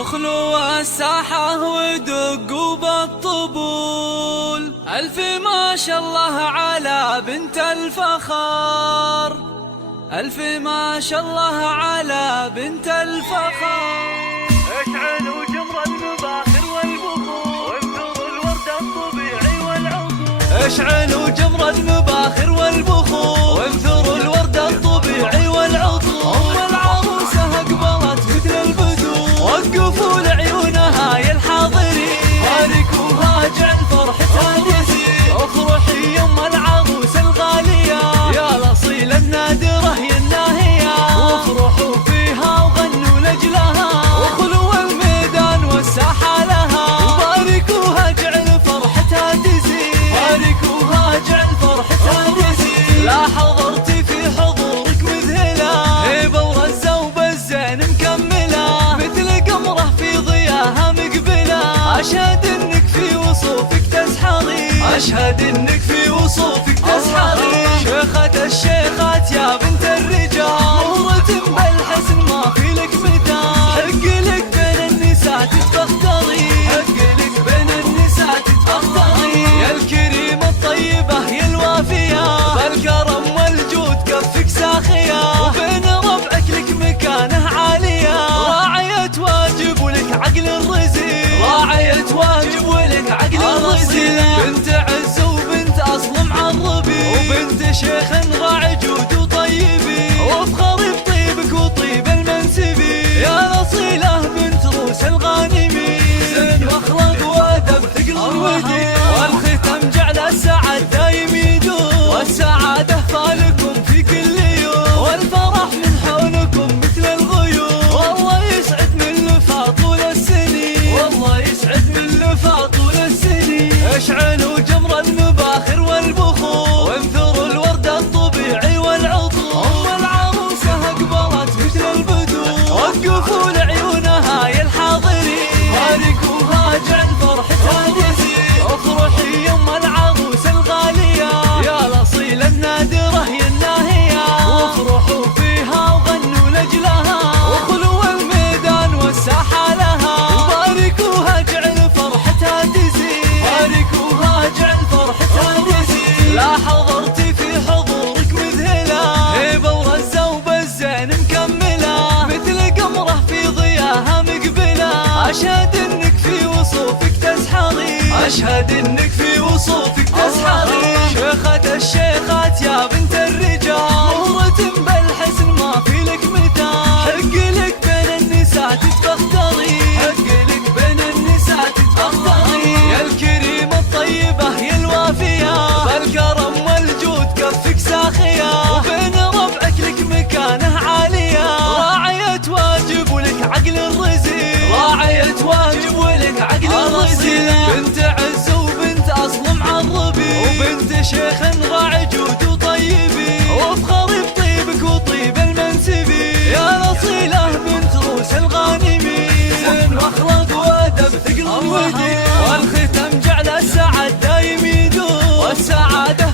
اخلوا الساحة ودقوا بالطبول، ألف ما شاء الله على بنت الفخر، ألف ما شاء الله على بنت الفخر. اشعلوا جمر المباخر والبخور وانثروا الورد الطبيعي والعطور. اشعلوا جمر المباخر والبخور وانثروا الورد الطبيعي والعطور. أم العروسة أقبلت مثل البدور، وقفوا لعيونها يا الحاضرين، باركوها اجعل فرحتها تزيد. افرحي يا ام العروسة الغالية يا الأصيلة النادرة يا الناهية، وافرحوا فيها وغنوا لأجلها، وخلوا الميدان والساحة لها، وباركوها اجعل فرحتها تزيد، باركوها اجعل فرحتها تزيد. لا حضرتي في حضورك مذهلة، هيبة ورزة وبالزين مكملة، مثل قمرة في ضياها مقبلة. أشهد انك في وصوفك تسحرين، أشهد انك في وصوفك تسحرين. شيخة الشيخات يا بنت الرجال، مهرة بالحسن ما في لك مثال. حق لك بين النساء تتفخرين، حق لك بين النساء تتفخرين. يا الكريمة الطيبة يا الوافية، بالكرم والجود كفك ساخية، وبين ربعك لك مكانة عالية. راعية واجب ولك عقل الرزيل، راعية واجب ولك عقل الرزيل. بنت عز وبنت أصل معربي، وبنت شيخ راعي جود وطيبي، وافخري بطيبك وطيب المنسبي. يا الأصيلة بنت روس الغانمي، زين واخلاق وادب ثقل الودي، والختم جعل السعد دايم يدوم، والسعادة فالكم في كل يوم، والفرح من حولكم مثل الغيوم. والله يسعد من لفا طول السنين، والله يسعد من لفا طول السنين. اشعلوا جمر المباخر والبخور وانثروا الورد الطبيعي والعطور. أم العروسة أقبلت مثل البدور، وقفوا لعيونها يا الحاضرين، باركوها اجعل فرحتها تزيد. افرحي يا ام العروسة الغالية يا الأصيلة النادرة يا الناهية، وافرحوا فيها وغنوا لأجلها، وخلوا الميدان والساحة لها، وباركوها اجعل فرحتها تزيد، باركوها اجعل فرحتها تزيد. لا حضرتي في حضورك مذهلة، هيبة ورزة وبالزين مكملة، مثل قمرة في ضياها مقبلة. أشهد انك في وصوفك تسحرين، أشهد انك في وصوفك تسحرين. شيخة الشيخات يا بنت الرجال، مهرة بالحسن ما في لك مثال. حق لك بين النساء تتفخرين، حق لك بين النساء تتفخرين. يا الكريمة الطيبة يا الوافية، بالكرم والجود كفك ساخية، وبين ربعك لك مكانة عالية. راعية واجب ولك عقل الرزيل، راعية واجب ولك عقل الرزيل. بنت عز وبنت أصل معربي، وبنت شيخ راعي جود وطيبي، وافخري بطيبك وطيب المنسبي. يا الأصيلة بنت روس الغانمي، زين واخلاق وادب ثقل الودي، والختم جعل السعد دايم يدوم، والسعادة